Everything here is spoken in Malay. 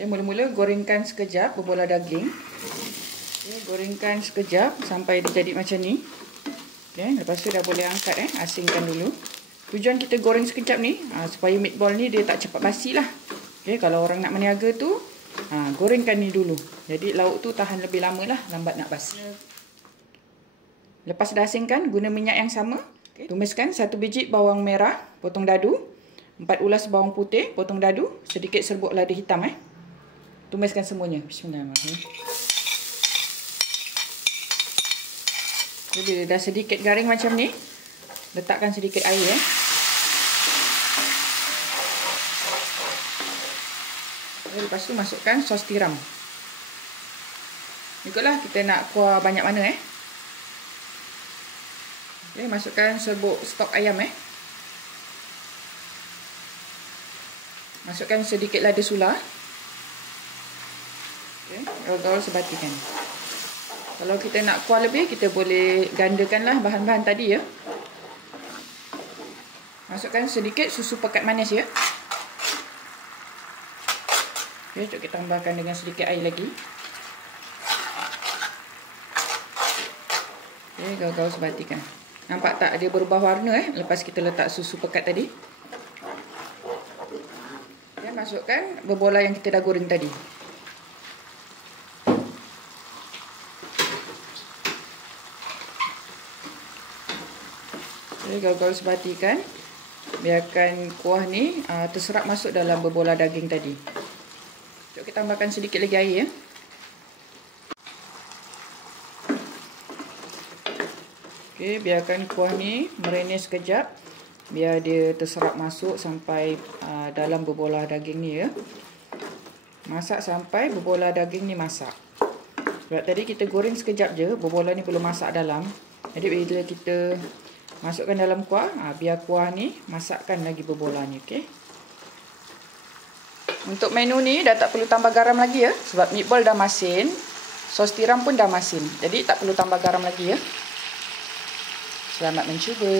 Okay, mula-mula gorengkan sekejap berbola daging. Okay, gorengkan sekejap sampai dia jadi macam ni. Okay, lepas tu dah boleh angkat asingkan dulu. Tujuan kita goreng sekejap ni supaya meatball ni dia tak cepat basi lah. Okay, kalau orang nak meniaga tu gorengkan ni dulu. Jadi lauk tu tahan lebih lama lah, lambat nak basi. Lepas dah asingkan, guna minyak yang sama. Okay, tumiskan 1 biji bawang merah, potong dadu. 4 ulas bawang putih, potong dadu. Sedikit serbuk lada hitam. Tumiskan semuanya. Bismillahirrahmanirrahim. Jadi dah sedikit garing macam ni, letakkan sedikit air. Lepas tu masukkan sos tiram. Ikutlah kita nak kuah banyak mana. Okay, masukkan serbuk stok ayam. Masukkan sedikit lada sula. Okay, gaul-gaul sebatikan. Kalau kita nak kuah lebih, kita boleh gandakanlah bahan-bahan tadi ya. Masukkan sedikit susu pekat manis ya. Okay, jom kita tambahkan dengan sedikit air lagi. Okay, gaul-gaul sebatikan. Nampak tak dia berubah warna lepas kita letak susu pekat tadi. Okay, masukkan berbola yang kita dah goreng tadi. Okay, gaul-gaul sebatikan. Biarkan kuah ni terserap masuk dalam berbola daging tadi. Jom kita tambahkan sedikit lagi air ya. Okey, biarkan kuah ni merenyes sekejap. Biar dia terserap masuk sampai dalam berbola daging ni ya. Masak sampai berbola daging ni masak. Sebab tadi kita goreng sekejap je, berbola ni belum masak dalam. Jadi bila kita masukkan dalam kuah, biar kuah ni masakkan lagi berbola ni, okey. Untuk menu ni dah tak perlu tambah garam lagi ya, sebab meatball dah masin, sos tiram pun dah masin. Jadi tak perlu tambah garam lagi ya. Selamat mencuba.